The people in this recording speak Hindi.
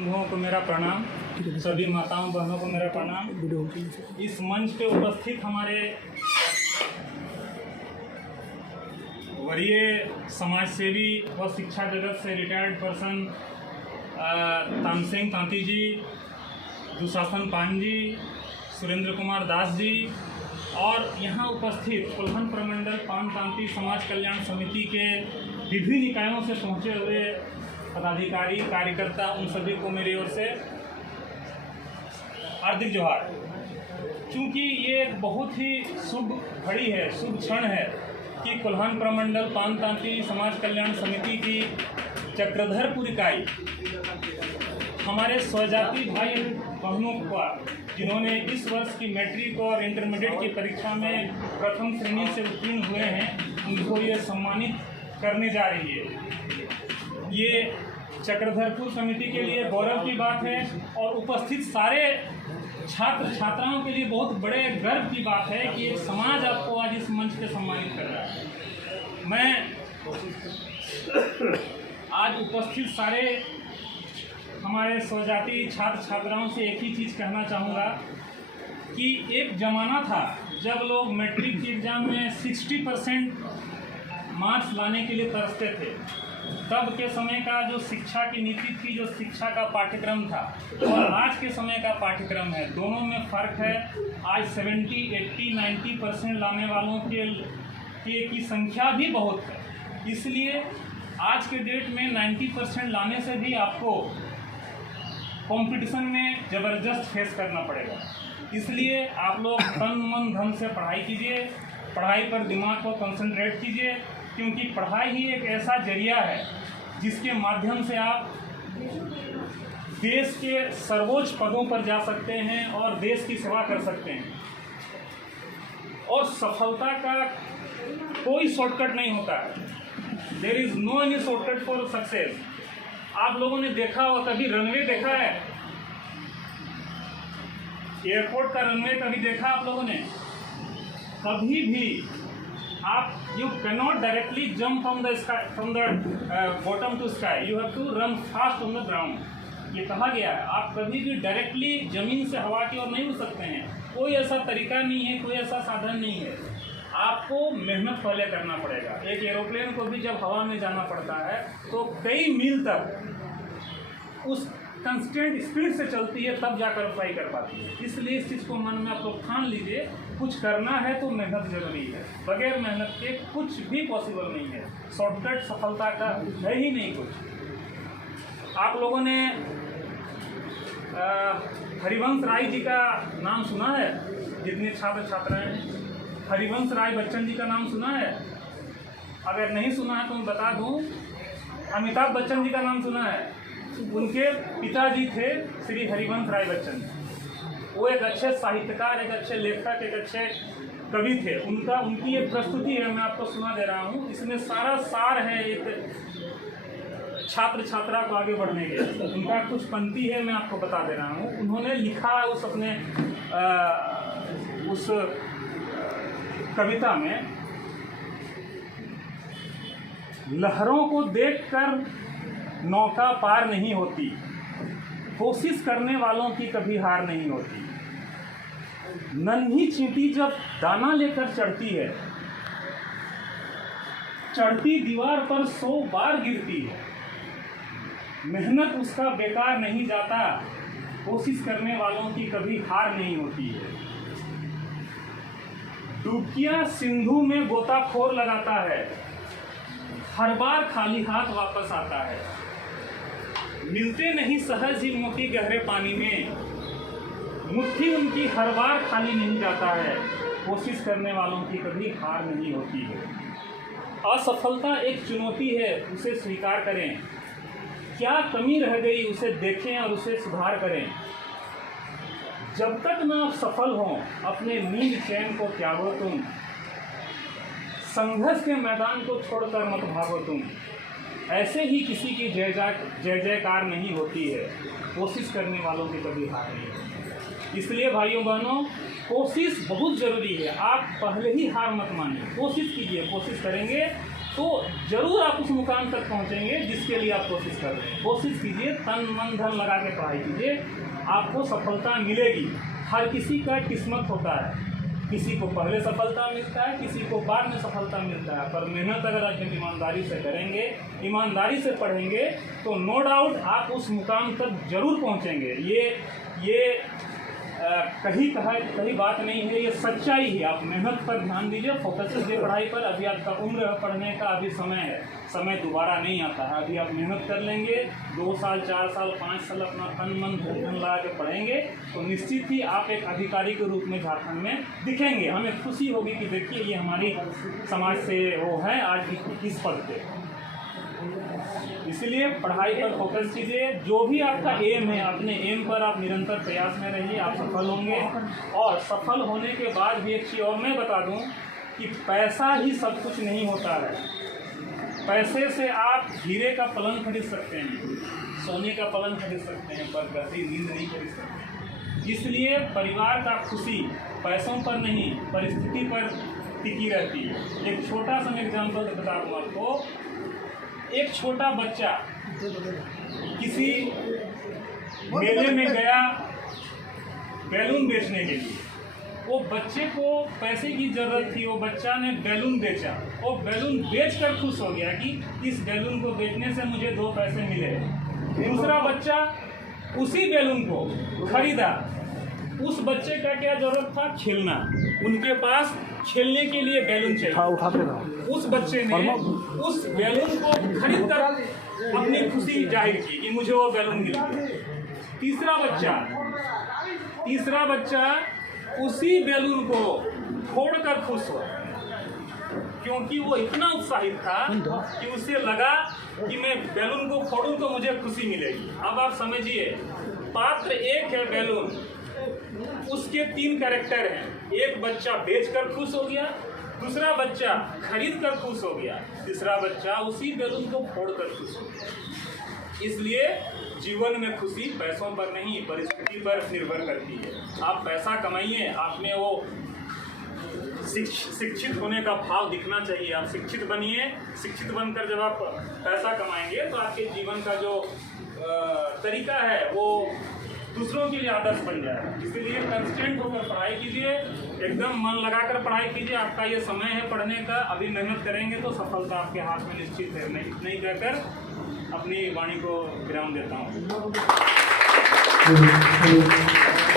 बंधुओं को मेरा प्रणाम, सभी माताओं बहनों को मेरा प्रणाम। इस मंच पे उपस्थित हमारे वरीय समाजसेवी व शिक्षा जगत से रिटायर्ड पर्सन तानसेन तांती जी, दुशासन पान जी, सुरेंद्र कुमार दास जी और यहाँ उपस्थित कुल्हन प्रमंडल पान तांती समाज कल्याण समिति के विभिन्न निकायों से पहुँचे हुए पदाधिकारी कार्यकर्ता, उन सभी को मेरी ओर से हार्दिक जोहार। क्योंकि ये एक बहुत ही शुभ घड़ी है, शुभ क्षण है कि कुल्हन प्रमंडल पान तांती समाज कल्याण समिति की चक्रधरपुर इकाई हमारे स्वजाति भाई बहनों का, जिन्होंने इस वर्ष की मैट्रिक और इंटरमीडिएट की परीक्षा में प्रथम श्रेणी से उत्तीर्ण हुए हैं, उनको ये सम्मानित करने जा रही है। ये चक्रधरपुर समिति के लिए गौरव की बात है और उपस्थित सारे छात्र छात्राओं के लिए बहुत बड़े गर्व की बात है कि एक समाज आपको आज इस मंच पे सम्मानित कर रहा है। मैं आज उपस्थित सारे हमारे स्वजाति छात्र छात्राओं से एक ही चीज़ कहना चाहूँगा कि एक ज़माना था जब लोग मैट्रिक की एग्ज़ाम में 60% मार्क्स लाने के लिए तरसते थे। तब के समय का जो शिक्षा की नीति थी, जो शिक्षा का पाठ्यक्रम था, और आज के समय का पाठ्यक्रम है, दोनों में फ़र्क है। आज 70, 80, 90% लाने वालों की संख्या भी बहुत है। इसलिए आज के डेट में 90% लाने से भी आपको कंपटीशन में ज़बरदस्त फेस करना पड़ेगा। इसलिए आप लोग तन मन धन से पढ़ाई कीजिए, पढ़ाई पर दिमाग को कंसंट्रेट कीजिए, क्योंकि पढ़ाई ही एक ऐसा जरिया है जिसके माध्यम से आप देश के सर्वोच्च पदों पर जा सकते हैं और देश की सेवा कर सकते हैं। और सफलता का कोई शॉर्टकट नहीं होता है। There is no any shortcut for success. आप लोगों ने देखा हो, कभी रनवे देखा है? एयरपोर्ट का रनवे कभी देखा आप लोगों ने? कभी भी आप you cannot directly jump from the bottom to sky, you have to run fast on the ground. ये कहा गया है। आप कभी भी डायरेक्टली ज़मीन से हवा की ओर नहीं उड़ सकते हैं। कोई ऐसा तरीका नहीं है, कोई ऐसा साधन नहीं है। आपको मेहनत पहले करना पड़ेगा। एक एरोप्लेन को भी जब हवा में जाना पड़ता है तो कई मील तक उस कंस्टेंट स्पीड से चलती है, तब जाकर फ्लाई कर पाती है। इसलिए इस चीज़ को मन में आप लोग ठान लीजिए, कुछ करना है तो मेहनत जरूरी है। बगैर मेहनत के कुछ भी पॉसिबल नहीं है। शॉर्टकट सफलता का है ही नहीं कुछ। आप लोगों ने हरिवंश राय जी का नाम सुना है? जितने छात्र छात्राएं हैं, हरिवंश राय बच्चन जी का नाम सुना है? अगर नहीं सुना है तो मैं बता दूं, अमिताभ बच्चन जी का नाम सुना है? उनके पिताजी थे श्री हरिवंश राय बच्चन। वो एक अच्छे साहित्यकार, एक अच्छे लेखक, एक अच्छे कवि थे। उनकी एक प्रस्तुति है, मैं आपको सुना दे रहा हूँ। इसमें सारा सार है एक छात्र छात्रा को आगे बढ़ने के। उनका कुछ पंक्ति है, मैं आपको बता दे रहा हूँ। उन्होंने लिखा उस अपने उस कविता में, लहरों को देखकर नौका पार नहीं होती, कोशिश करने वालों की कभी हार नहीं होती। नन्ही चींटी जब दाना लेकर चढ़ती है, चढ़ती दीवार पर 100 बार गिरती है। मेहनत उसका बेकार नहीं जाता, कोशिश करने वालों की कभी हार नहीं होती है। डुबकियां सिंधु में गोताखोर लगाता है, हर बार खाली हाथ वापस आता है। मिलते नहीं सहज ही मोती गहरे पानी में, मुट्ठी उनकी हर बार खाली नहीं जाता है। कोशिश करने वालों की कभी हार नहीं होती है। असफलता एक चुनौती है, उसे स्वीकार करें। क्या कमी रह गई उसे देखें और उसे सुधार करें। जब तक ना आप सफल हों, अपने नींद चैन को त्यागो तुम। संघर्ष के मैदान को छोड़कर मत भागो तुम। ऐसे ही किसी की जय जयकार नहीं होती है, कोशिश करने वालों की कभी हार नहीं होती। इसलिए भाइयों बहनों, कोशिश बहुत ज़रूरी है। आप पहले ही हार मत मानिए, कोशिश कीजिए। कोशिश करेंगे तो जरूर आप उस मुकाम तक पहुंचेंगे जिसके लिए आप कोशिश कर रहे हैं। कोशिश कीजिए, तन मन धन लगा के पढ़ाई कीजिए, आपको सफलता मिलेगी। हर किसी का किस्मत होता है, किसी को पहले सफलता मिलता है, किसी को बाद में सफलता मिलता है, पर मेहनत अगर आप ईमानदारी से करेंगे, ईमानदारी से पढ़ेंगे, तो नो डाउट आप उस मुकाम तक जरूर पहुंचेंगे। ये कहीं बात नहीं है, ये सच्चाई है। आप मेहनत पर ध्यान दीजिए, फोकस कीजिए पढ़ाई पर। अभी आपका उम्र है पढ़ने का, अभी समय है, समय दोबारा नहीं आता है। अभी आप मेहनत कर लेंगे, 2 साल 4 साल 5 साल अपना तन मन धन लगा के पढ़ेंगे, तो निश्चित ही आप एक अधिकारी के रूप में झारखंड में दिखेंगे। हमें खुशी होगी कि देखिए ये हमारी समाज से वो है आज इस पद पे। इसलिए पढ़ाई पर फोकस कीजिए। जो भी आपका एम है, अपने एम पर आप निरंतर प्रयास में रहिए, आप सफल होंगे। और सफल होने के बाद भी एक चीज़ और मैं बता दूं कि पैसा ही सब कुछ नहीं होता है। पैसे से आप हीरे का पलंग खरीद सकते हैं, सोने का पलंग खरीद सकते हैं, पर गहरी नींद नहीं खरीद सकते। इसलिए परिवार का खुशी पैसों पर नहीं, परिस्थिति पर टिकी रहती है। एक छोटा सा एग्जाम्पल बता दूँ आपको। एक छोटा बच्चा किसी मेले में गया बैलून बेचने के लिए। वो बच्चे को पैसे की ज़रूरत थी, वो बच्चा ने बैलून बेचा। वो बैलून बेचकर खुश हो गया कि इस बैलून को बेचने से मुझे 2 पैसे मिले। दूसरा बच्चा उसी बैलून को खरीदा। उस बच्चे का क्या ज़रूरत था? खेलना। उनके पास खेलने के लिए बैलून चाहिए। उस बच्चे ने उस बैलून को खरीद कर अपनी खुशी जाहिर की कि मुझे वो बैलून मिल गया। तीसरा बच्चा उसी बैलून को फोड़कर खुश हुआ, क्योंकि वो इतना उत्साहित था कि उसे लगा कि मैं बैलून को फोड़ूं तो मुझे खुशी मिलेगी। अब आप समझिए, पात्र एक है बैलून, उसके 3 कैरेक्टर हैं। एक बच्चा बेचकर खुश हो गया, दूसरा बच्चा खरीद कर खुश हो गया, तीसरा बच्चा उसी बैलून को फोड़कर खुश हो गया। इसलिए जीवन में खुशी पैसों पर नहीं, परिस्थिति पर निर्भर करती है। आप पैसा कमाइए, आप में वो शिक्षित होने का भाव दिखना चाहिए। आप शिक्षित बनिए। शिक्षित बनकर जब आप पैसा कमाएंगे तो आपके जीवन का जो तरीका है वो दूसरों के लिए आदर्श बन जाए। इसलिए कंस्टेंट होकर पढ़ाई कीजिए, एकदम मन लगाकर पढ़ाई कीजिए। आपका ये समय है पढ़ने का, अभी मेहनत करेंगे तो सफलता आपके हाथ में निश्चित है। मैं इतना ही कहकर अपनी वाणी को विराम देता हूँ।